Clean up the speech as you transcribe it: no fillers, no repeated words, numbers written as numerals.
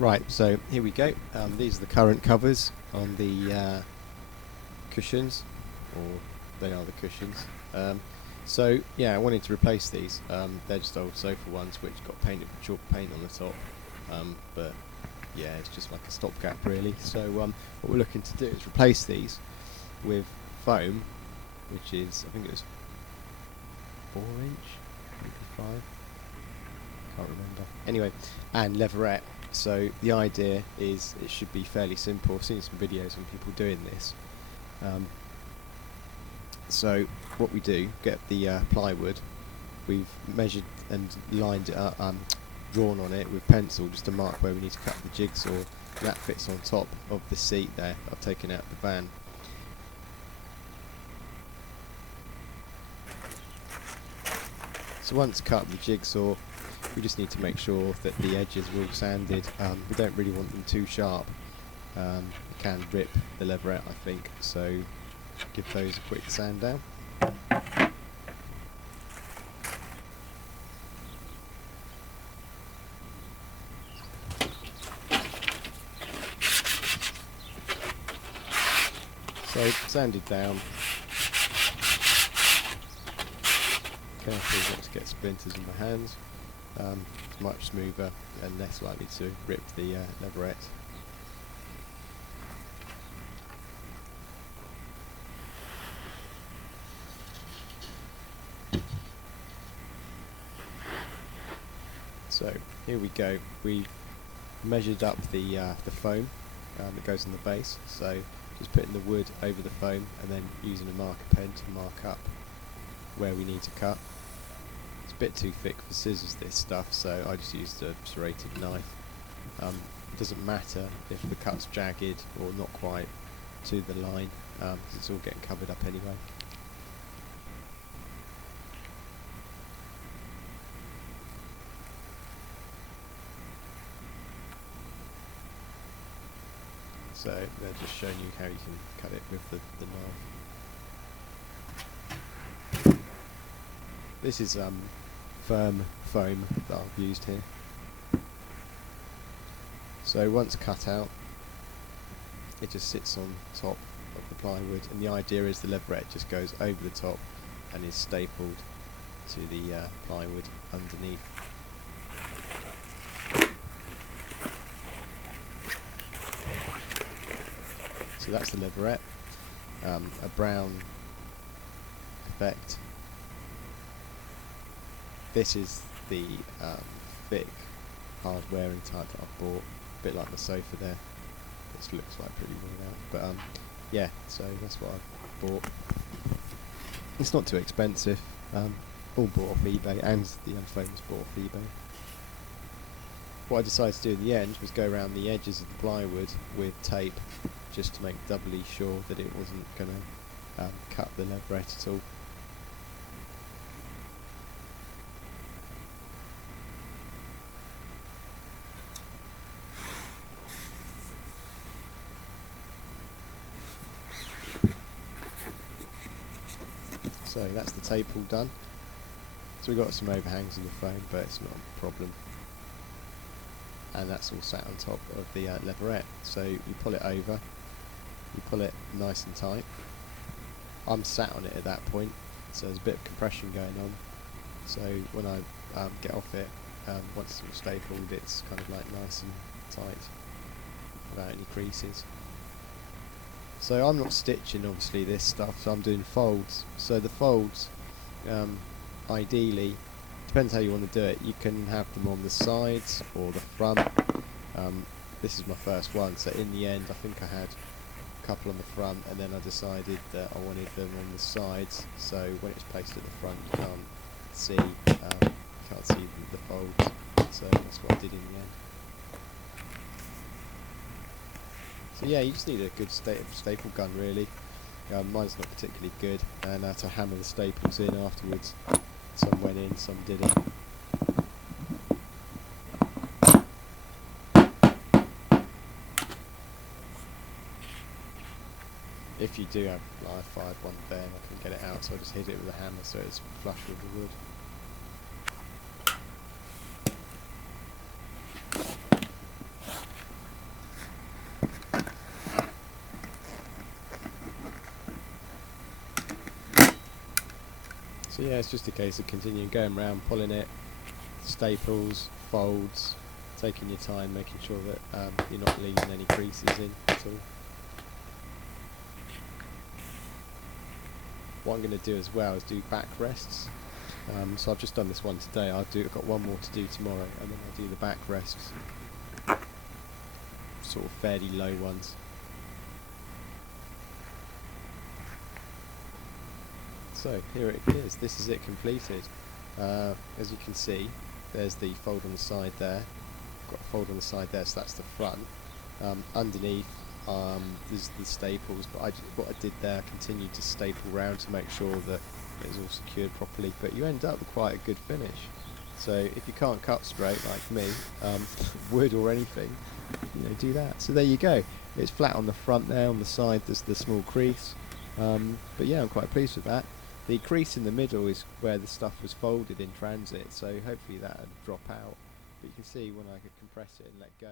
Right, so here we go. These are the current covers on the cushions, or they are the cushions. So yeah, I wanted to replace these. They're just old sofa ones which got painted with chalk paint on the top. But yeah, it's just like a stopgap really. So what we're looking to do is replace these with foam, which is, I think it was 4-inch, maybe 5. Can't remember. Anyway, and leatherette. So the idea is it should be fairly simple. I've seen some videos on people doing this. So what we do, get the plywood. We've measured and lined it up, drawn on it with pencil just to mark where we need to cut the jigsaw. That fits on top of the seat there that I've taken out of the van. So once cut the jigsaw, we just need to make sure that the edges are all sanded. We don't really want them too sharp. It can rip the leatherette, I think, so give those a quick sand down. So sanded down. Careful not to get splinters in my hands. It's much smoother and less likely to rip the leatherette. So here we go. We've measured up the foam that goes on the base. So just putting the wood over the foam and then using a marker pen to mark up where we need to cut. It's a bit too thick for scissors, this stuff, so I just used a serrated knife. It doesn't matter if the cut's jagged or not quite to the line, because it's all getting covered up anyway. So they're just showing you how you can cut it with the knife. This is firm foam that I've used here. So once cut out, it just sits on top of the plywood, and the idea is the leatherette just goes over the top and is stapled to the plywood underneath. So that's the leatherette, a brown effect. This is the thick hard-wearing type that I bought, a bit like the sofa there. This looks like pretty worn out, but yeah, so that's what I bought. It's not too expensive, all bought off eBay, and the foam was bought off eBay. What I decided to do in the end was go around the edges of the plywood with tape, just to make doubly sure that it wasn't going to cut the leatherette at all. So that's the tape all done. So we've got some overhangs in the foam, but it's not a problem. And that's all sat on top of the leatherette. So you pull it over, you pull it nice and tight. I'm sat on it at that point, so there's a bit of compression going on. So when I get off it, once it's all stapled, it's kind of like nice and tight without any creases. So I'm not stitching obviously this stuff, so I'm doing folds. So the folds, ideally, depends how you want to do it. You can have them on the sides or the front. This is my first one, so in the end I think I had a couple on the front, and then I decided that I wanted them on the sides, so when it's placed at the front you can't see the folds, so that's what I did in the end. So yeah, you just need a good staple gun really. Mine's not particularly good, and I had to hammer the staples in afterwards. Some went in, some didn't. If you do have like a 5-1 there, I can get it out, so I just hit it with a hammer so it's flush with the wood. So yeah, it's just a case of continuing going around, pulling it, staples, folds, taking your time, making sure that you're not leaving any creases in at all. What I'm going to do as well is do back rests. So I've just done this one today. I've got one more to do tomorrow, and then I'll do the back rests, sort of fairly low ones. So here it is. This is it completed. As you can see, there's the fold on the side there. Got a fold on the side there, so that's the front. Underneath, there's the staples, but what I did there, I continued to staple round to make sure that it was all secured properly. But you end up with quite a good finish. So if you can't cut straight like me, wood or anything, do that. So there you go. It's flat on the front there. On the side, there's the small crease. But yeah, I'm quite pleased with that. The crease in the middle is where the stuff was folded in transit, so hopefully that would drop out. But you can see when I could compress it and let go,